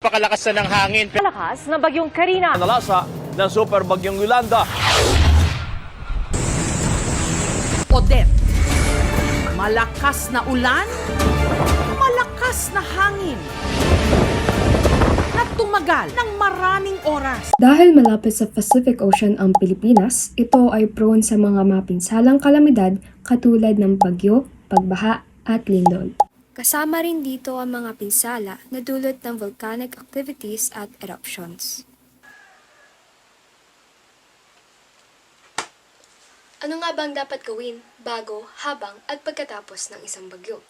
Pakalakas na ng hangin. Malakas na bagyong Karina. Nalasa ng super bagyong Yolanda. Odette. Malakas na ulan, malakas na hangin. Na tumagal ng maraming oras. Dahil malapit sa Pacific Ocean ang Pilipinas, ito ay prone sa mga mapinsalang kalamidad katulad ng bagyo, pagbaha at lindol. Kasama rin dito ang mga pinsala na dulot ng volcanic activities at eruptions. Ano nga bang dapat gawin bago, habang at pagkatapos ng isang bagyo?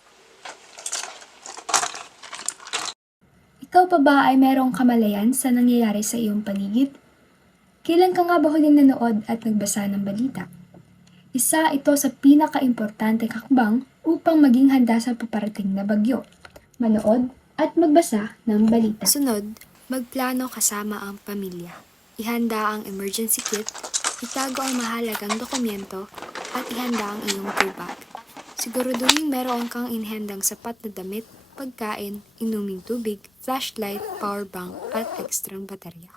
Ikaw pa ba ay merong kamalayan sa nangyayari sa iyong paligid? Kailan ka nga ba huling nanood at nagbasa ng balita? Isa ito sa pinaka-importanteng hakbang upang maging handa sa paparating na bagyo. Manood at magbasa ng balita. Sunod, magplano kasama ang pamilya. Ihanda ang emergency kit, itago ang mahalagang dokumento, at ihanda ang iyong go bag. Siguraduhin meron kang inhandang sapat na damit, pagkain, inuming tubig, flashlight, power bank, at ekstrang baterya.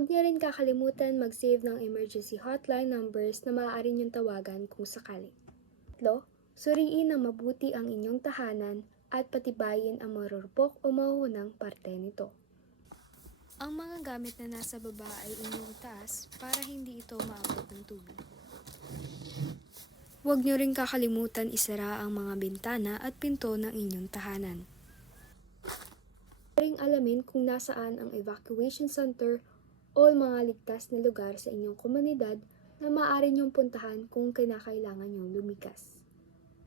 Huwag niyo rin kakalimutan mag-save ng emergency hotline numbers na maaari niyong tawagan kung sakali. Suriin ng mabuti ang inyong tahanan at patibayin ang marurupok o mahuhunang parte nito. Ang mga gamit na nasa baba ay inyong itaas para hindi ito maabot ng tubig. Huwag niyo rin kakalimutan isara ang mga bintana at pinto ng inyong tahanan. Ring alamin kung nasaan ang evacuation center o mga ligtas na lugar sa inyong komunidad na maaari niyong puntahan kung kinakailangan niyong lumikas.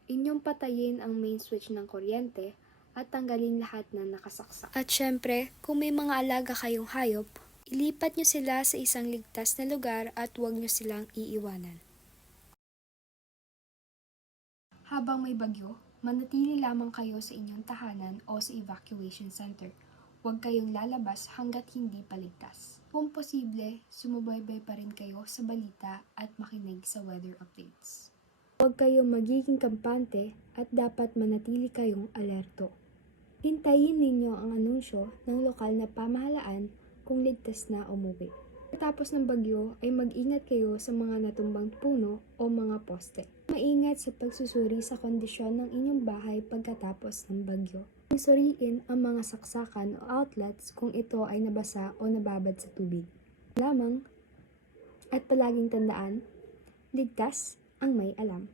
Inyong patayin ang main switch ng kuryente at tanggalin lahat na nakasaksak. At syempre, kung may mga alaga kayong hayop, ilipat niyo sila sa isang ligtas na lugar at huwag niyo silang iiwanan. Habang may bagyo, manatili lamang kayo sa inyong tahanan o sa evacuation center. Huwag kayong lalabas hanggat hindi paligtas. Kung posible, sumubaybay pa rin kayo sa balita at makinig sa weather updates. Huwag kayong magiging kampante at dapat manatili kayong alerto. Hintayin ninyo ang anunsyo ng lokal na pamahalaan kung ligtas na umuwi. Pagkatapos ng bagyo ay mag-ingat kayo sa mga natumbang puno o mga poste. Maingat sa pagsusuri sa kondisyon ng inyong bahay pagkatapos ng bagyo. Suriin ang mga saksakan o outlets kung ito ay nabasa o nababad sa tubig. Lamang at palaging tandaan, ligtas ang may alam.